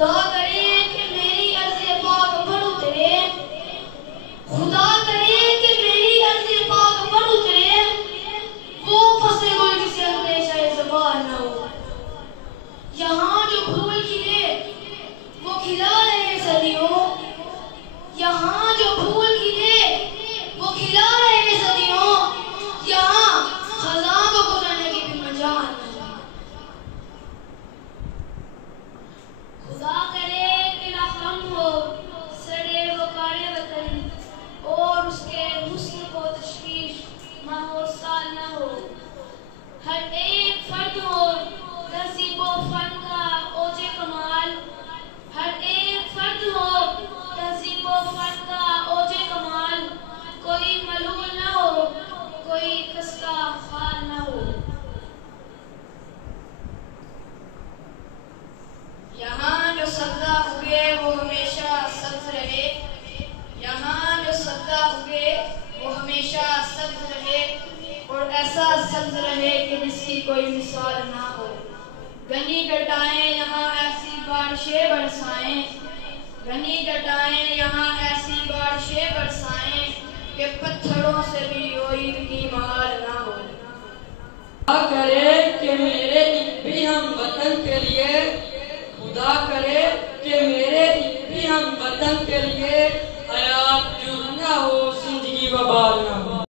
खुदा करे कि मेरी अर्ज़े पाक पर उतरे, खुदा करे कि मेरी अर्ज़े पाक पर उतरे, वो फंसे गुल किसी अंदेशा ज़बान न हो। यहाँ जो फूल खिले वो खिला रहे सदियों, यहाँ जो फूल खिले वो खिला रहे सदियों, यहाँ खज़ां को गुजरने की भी मजाल नहीं। खुदा करे कि ना हम हो सड़े वो कारे वतन, और उसके हुस्न को तशवीश माहो साल न हो। हर एक फर्द हो तहज़ीब व फन का ओजे कमाल, हर एक फर्द हो तहज़ीब व फन का ओजे कमाल, कोई मलूल न हो, कोई खस्ता हाल न हो। यहाँ जो सब्ज़ा उगे वो हमेशा सब्ज़ रहे, यहाँ जो सब्ज़ा उगे वो हमेशा सब्ज़ रहे, और ऐसा सब्ज़ रहे कि जिसकी कोई मिसाल ना हो। घनी घटाएं यहाँ ऐसी बारिशें बरसाएं, घनी घटाएं यहाँ ऐसी बारिशें बरसाएं, कि पत्थरों से भी ईद की महाल ना हो। खुदा करे कि मेरे भी हम वतन के लिए, खुदा करे कि मेरे भी हम वतन के लिए हयात जो ना हो, जिंदगी वबाल ना हो।